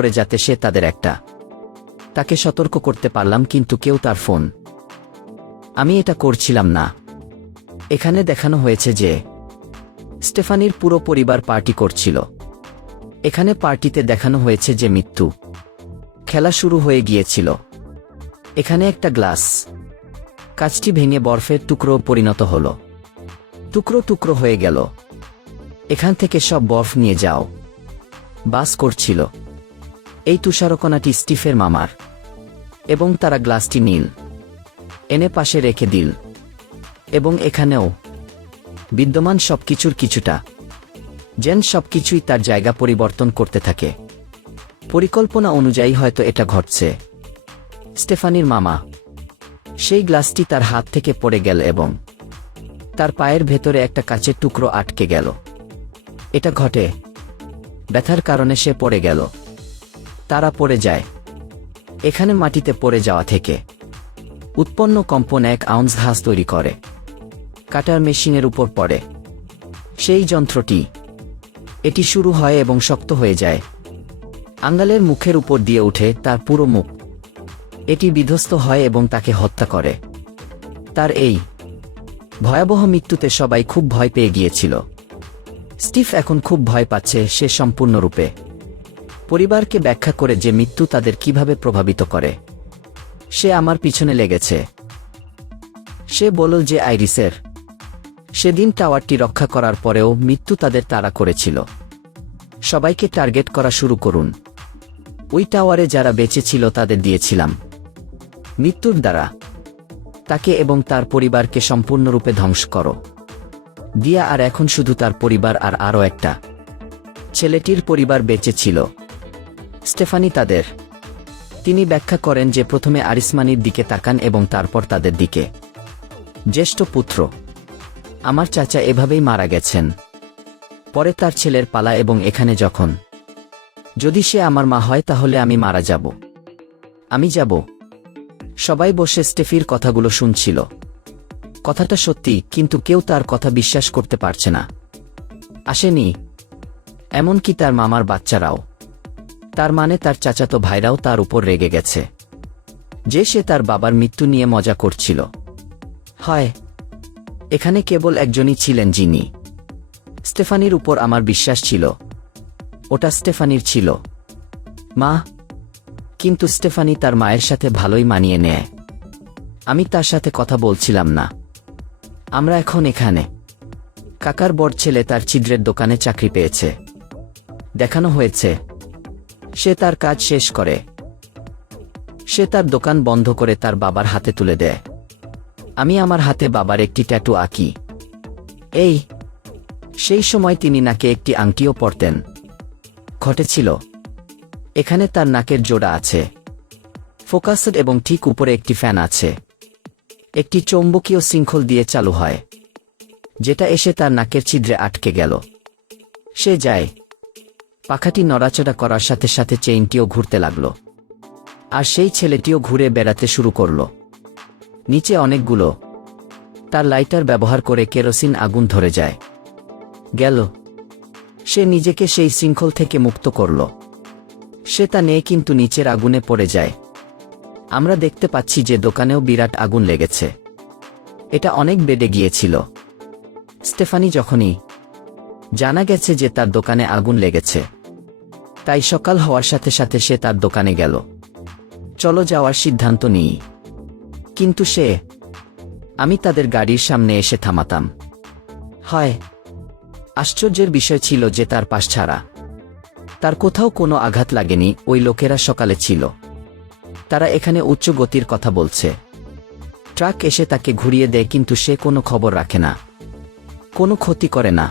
করে যাতে সে তাদের একটা। তাকে সতর্ক করতে পারলাম কিন্তু কেউ তার ফোন। আমি এটা করছিলাম না। এখানে দেখানো হয়েছে যে স্টেফানির পুরো পরিবার পার্টি করছিল। এখানে পার্টিতে দেখানো হয়েছে যে মৃত্যু খেলা শুরু হয়ে গিয়েছিল। এখানে একটা গ্লাস কাঁচটি ভেঙে বরফের টুকরো পরিণত হল, টুকরো টুকরো হয়ে গেল। এখান থেকে সব বরফ নিয়ে যাও বাস করছিল। এই তুষারকণাটি স্টিফের মামার, এবং তারা গ্লাসটি নীল এনে পাশে রেখে দিল। এবং এখানেও বিদ্যমান সবকিছুর কিছুটা যেন সবকিছুই তার জায়গা পরিবর্তন করতে থাকে। পরিকল্পনা অনুযায়ী হয়তো এটা ঘটছে। স্টেফানির মামা সেই গ্লাসটি তার হাত থেকে পড়ে গেল এবং তার পায়ের ভেতরে একটা কাচের টুকরো আটকে গেল। এটা ঘটে ব্যথার কারণে সে পড়ে গেল। তারা পড়ে যায়। এখানে মাটিতে পড়ে যাওয়া থেকে উৎপন্ন কম্পন 1 আউন্স ঘাস তৈরি করে। কাটার মেশিনের উপর পড়ে সেই যন্ত্রটি। এটি শুরু হয় এবং শক্ত হয়ে যায়। আঙ্গালের মুখের উপর দিয়ে উঠে তার পুরো মুখ। এটি বিধ্বস্ত হয় এবং তাকে হত্যা করে। তার এই ভয়াবহ মৃত্যুতে সবাই খুব ভয় পেয়ে গিয়েছিল। স্টিভ এখন খুব ভয় পাচ্ছে। সে সম্পূর্ণরূপে পরিবারকে ব্যাখ্যা করে যে মৃত্যু তাদের কিভাবে প্রভাবিত করে। সে আমার পিছনে লেগেছে। সে বলল যে আইরিসের সেদিন টাওয়ারটি রক্ষা করার পরেও মৃত্যু তাদের তাড়া করেছিল। সবাইকে টার্গেট করা শুরু করুন। ওই টাওয়ারে যারা বেঁচে ছিল তাদের দিয়েছিলাম মৃত্যুর দ্বারা। তাকে এবং তার পরিবারকে সম্পূর্ণরূপে ধ্বংস করো দিয়া। আর এখন শুধু তার পরিবার আর আরও একটা ছেলেটির পরিবার বেঁচে ছিল, স্টেফানি তাদের। তিনি ব্যাখ্যা করেন যে প্রথমে আরিসমানির দিকে তাকান এবং তারপর তাদের দিকে। জ্যেষ্ঠ পুত্র আমার চাচা এভাবেই মারা গেছেন। পরে তার ছেলের পালা এবং এখানে যখন যদি সে আমার মা হয় তাহলে আমি মারা যাব। আমি যাব। সবাই বসে স্টেফির কথাগুলো শুনছিল। কথাটা সত্যি, কিন্তু কেউ তার কথা বিশ্বাস করতে পারছে না। আসেনি এমনকি তার মামার বাচ্চারাও। তার মানে তার চাচাতো ভাইরাও তার উপর রেগে গেছে যে সে তার বাবার মৃত্যু নিয়ে মজা করছিল। হয় এখানে কেবল একজনই ছিলেন যিনি স্টেফানির উপর আমার বিশ্বাস ছিল। ওটা স্টেফানির ছিল মা। কিন্তু স্টেফানি তার মায়ের সাথে ভালোই মানিয়ে নেয়। আমি তার সাথে কথা বলছিলাম না। আমরা এখন এখানে। কাকার বড় ছেলে তার ছিদ্রের দোকানে চাকরি পেয়েছে। দেখানো হয়েছে সে তার কাজ শেষ করে সে তার দোকান বন্ধ করে তার বাবার হাতে তুলে দেয়। আমি আমার হাতে বাবার একটি ট্যাটু আঁকি। এই সেই সময় তিনি নাকে একটি আংটিও পরতেন। ঘটেছিল এখানে তার নাকের জোড়া আছে, ফোকাসড এবং ঠিক উপরে একটি ফ্যান আছে। একটি চৌম্বকীয় শৃঙ্খল দিয়ে চালু হয় যেটা এসে তার নাকের ছিদ্রে আটকে গেল। সে যায়। পাখাটি নড়াচড়া করার সাথে সাথে চেইনটিও ঘুরতে লাগল। আর সেই ছেলেটিও ঘুরে বেড়াতে শুরু করল। নিচে অনেকগুলো তার লাইটার ব্যবহার করে কেরোসিন আগুন ধরে যায় গেল। সে নিজেকে সেই শৃঙ্খল থেকে মুক্ত করল। সে তা নেই কিন্তু নিচের আগুনে পড়ে যায়। আমরা দেখতে পাচ্ছি যে দোকানেও বিরাট আগুন লেগেছে। এটা অনেক বেড়ে গিয়েছিল। স্টেফানি যখনই জানা গেছে যে তার দোকানে আগুন লেগেছে, তাই সকাল হওয়ার সাথে সাথে সে তার দোকানে গেল। চলো যাওয়ার সিদ্ধান্ত নিই। কিন্তু আমি তাদের গাড়ির সামনে এসে থামাতাম। হয় আশ্চর্যের বিষয় ছিল যে তার পাশ ছাড়া তার কোথাও কোনো আঘাত লাগেনি। ওই লোকেরা সকালে ছিল। তারা এখানে উচ্চ গতির কথা বলছে। ট্রাক এসে তাকে ঘুরিয়ে দেয় কিন্তু সে কোনো খবর রাখে না, কোনো ক্ষতি করে না।